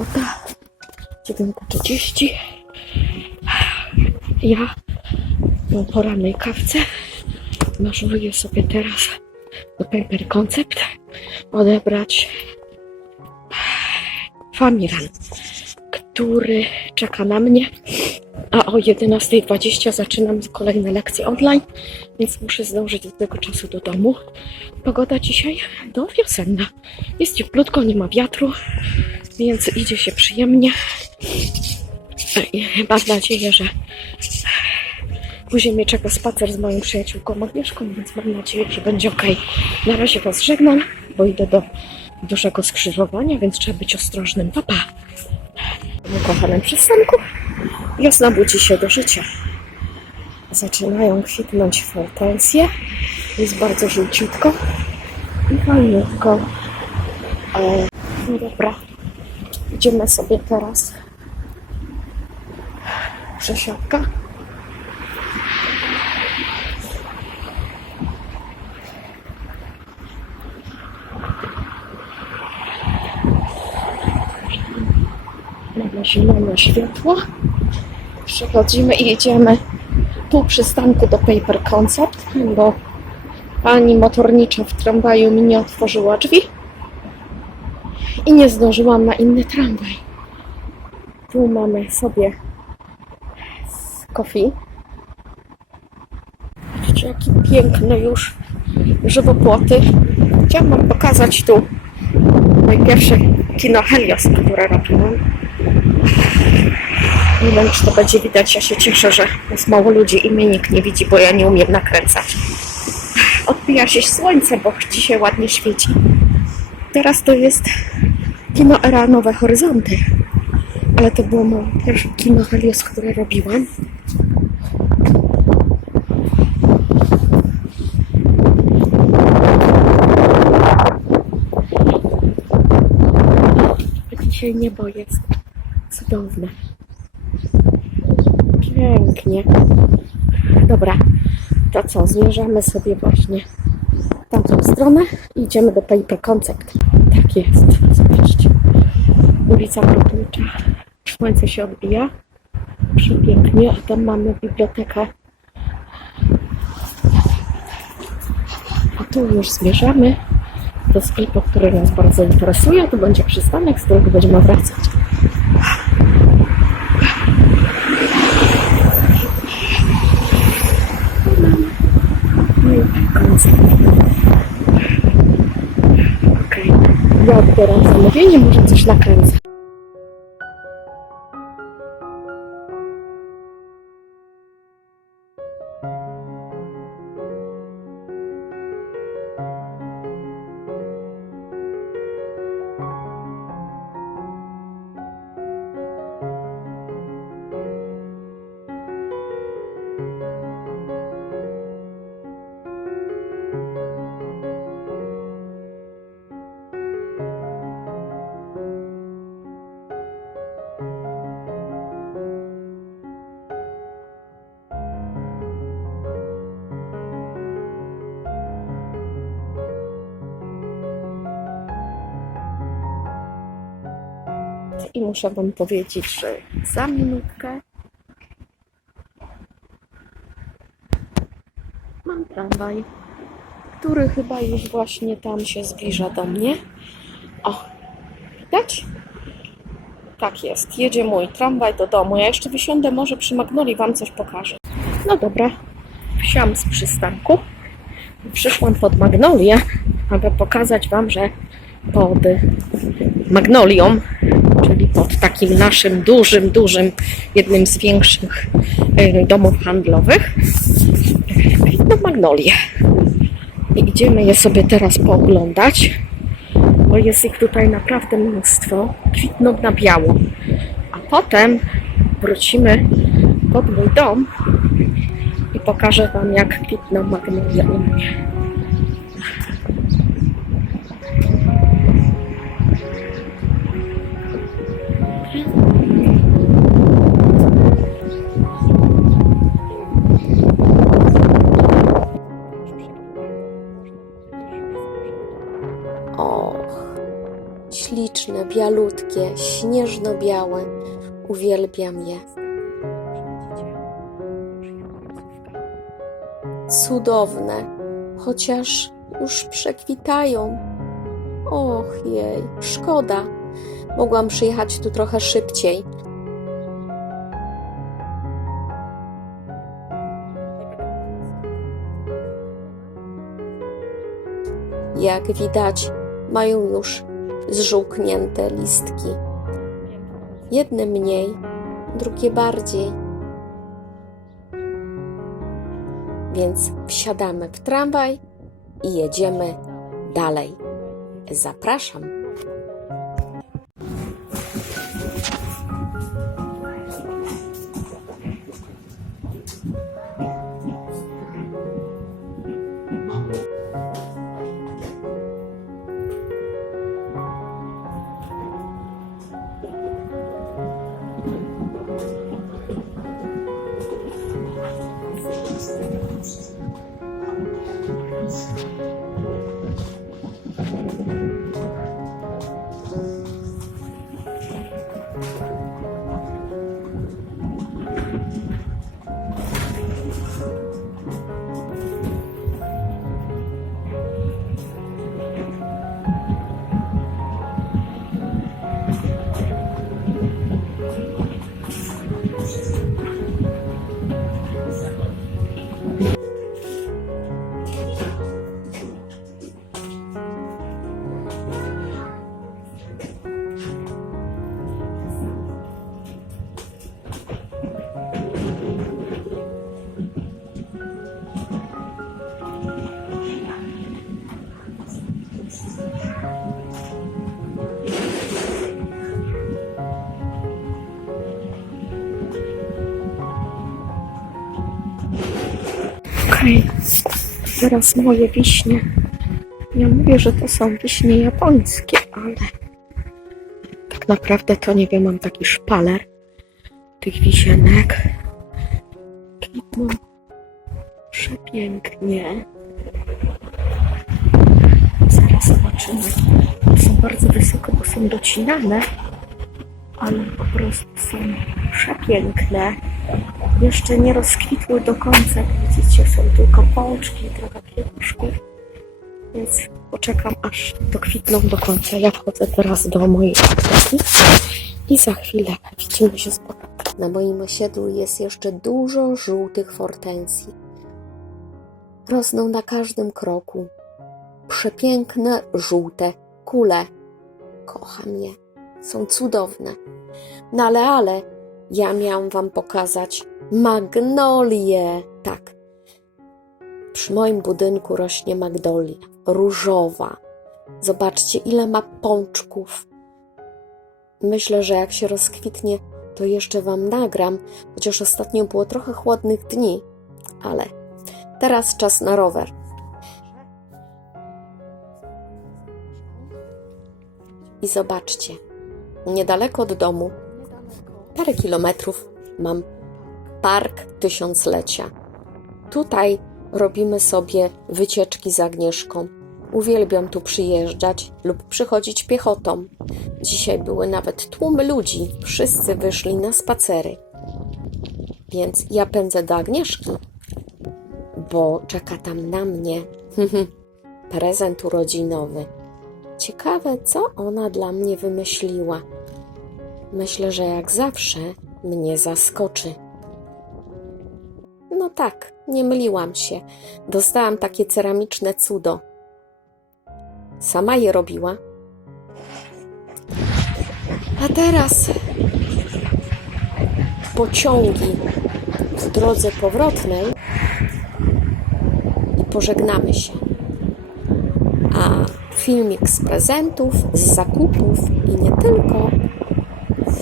sobota, 9.30. Ja po porannej kawce. Mażuruję sobie teraz do Paper Concept odebrać Famiran, który czeka na mnie, a o 11.20 zaczynam kolejne lekcje online, więc muszę zdążyć do tego czasu do domu. Pogoda dzisiaj do wiosenna. Jest cieplutko, nie ma wiatru, więc idzie się przyjemnie. Mam nadzieję, że później mnie czeka spacer z moją przyjaciółką Agnieszką, więc mam nadzieję, że będzie ok. Na razie Was żegnam, bo idę do dużego skrzyżowania, więc trzeba być ostrożnym. Pa, pa. Ukochanym przystanku wiosna budzi się do życia. Zaczynają kwitnąć hortensje. Jest bardzo żółciutko i fajniutko. E, No dobra, idziemy sobie teraz przesiadka. Mamy zielone światło. Przechodzimy i jedziemy pół przystanku do Paper Concept, bo pani motornicza w tramwaju mi nie otworzyła drzwi i nie zdążyłam na inny tramwaj. Tu mamy sobie coffee. Patrzcie, jakie piękne już żywopłoty. Chciałam wam pokazać tu moje pierwsze kino Helios, które robiłam. Nie wiem, czy to będzie widać. Ja się cieszę, że jest mało ludzi i mnie nikt nie widzi, bo ja nie umiem nakręcać. Odbija się słońce, bo dzisiaj ładnie świeci. Teraz to jest kino Era Nowe Horyzonty. Ale to było moje pierwsze kino Helios, które robiłam. Dzisiaj niebo jest cudowne. Pięknie. Dobra, to co? Zmierzamy sobie właśnie w tamtą stronę i idziemy do Paper Concept. Tak jest, zobaczcie. Ulica Brotnicza. Słońce się odbija. Przepięknie. A tam mamy bibliotekę. A tu już zmierzamy do sklepu, który nas bardzo interesuje. Tu będzie przystanek, z którego będziemy wracać. No i koncert. Okej. Ja odbieram zamówienie, może coś nakręcę. I muszę Wam powiedzieć, że za minutkę mam tramwaj, który chyba już właśnie tam się zbliża do mnie. O, widać? Tak jest, jedzie mój tramwaj do domu. Ja jeszcze wysiądę, może przy Magnolii Wam coś pokażę. No dobra, wsiam z przystanku. Przyszłam pod Magnolię, aby pokazać Wam, że pod Magnolią czyli pod takim naszym dużym, dużym, jednym z większych e, domów handlowych, kwitną magnolie. I idziemy je sobie teraz pooglądać, bo jest ich tutaj naprawdę mnóstwo. Kwitną na biało. A potem wrócimy pod mój dom i pokażę Wam, jak kwitną magnolie u mnie. Bialutkie, śnieżno-białe. Uwielbiam je. Cudowne, chociaż już przekwitają. Och jej, szkoda. Mogłam przyjechać tu trochę szybciej. Jak widać, mają już zżółknięte listki. Jedne mniej, drugie bardziej. Więc wsiadamy w tramwaj i jedziemy dalej. Zapraszam. Okej, teraz moje wiśnie. Ja mówię, że to są wiśnie japońskie, ale tak naprawdę to nie wiem, mam taki szpaler tych wisienek. Kwitną przepięknie. Zaraz zobaczymy. Są bardzo wysoko, bo są docinane, ale po prostu są przepiękne. Jeszcze nie rozkwitły do końca, widzicie, są tylko pączki trochę kwiatuszków. Więc poczekam, aż dokwitną do końca. Ja wchodzę teraz do mojej apteki i za chwilę widzimy się z powrotem. Na moim osiedlu jest jeszcze dużo żółtych fortensji. Rosną na każdym kroku. Przepiękne, żółte kule. Kocham je. Są cudowne. No ale, ale, ja miałam wam pokazać magnolię. Tak. Przy moim budynku rośnie magnolia. Różowa. Zobaczcie, ile ma pączków. Myślę, że jak się rozkwitnie, to jeszcze Wam nagram, chociaż ostatnio było trochę chłodnych dni, ale teraz czas na rower. I zobaczcie, niedaleko od domu, parę kilometrów, mam Park Tysiąclecia. Tutaj robimy sobie wycieczki z Agnieszką. Uwielbiam tu przyjeżdżać lub przychodzić piechotą. Dzisiaj były nawet tłumy ludzi, wszyscy wyszli na spacery. Więc ja pędzę do Agnieszki, bo czeka tam na mnie prezent urodzinowy. Ciekawe, co ona dla mnie wymyśliła. Myślę, że jak zawsze mnie zaskoczy. No tak, nie myliłam się. Dostałam takie ceramiczne cudo. Sama je robiła. A teraz pociągi w drodze powrotnej i pożegnamy się. A filmik z prezentów, z zakupów i nie tylko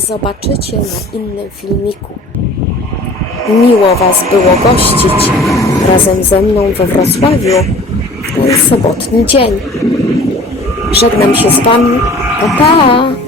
zobaczycie na innym filmiku. Miło Was było gościć razem ze mną we Wrocławiu w ten sobotni dzień. Żegnam się z Wami. Pa, pa!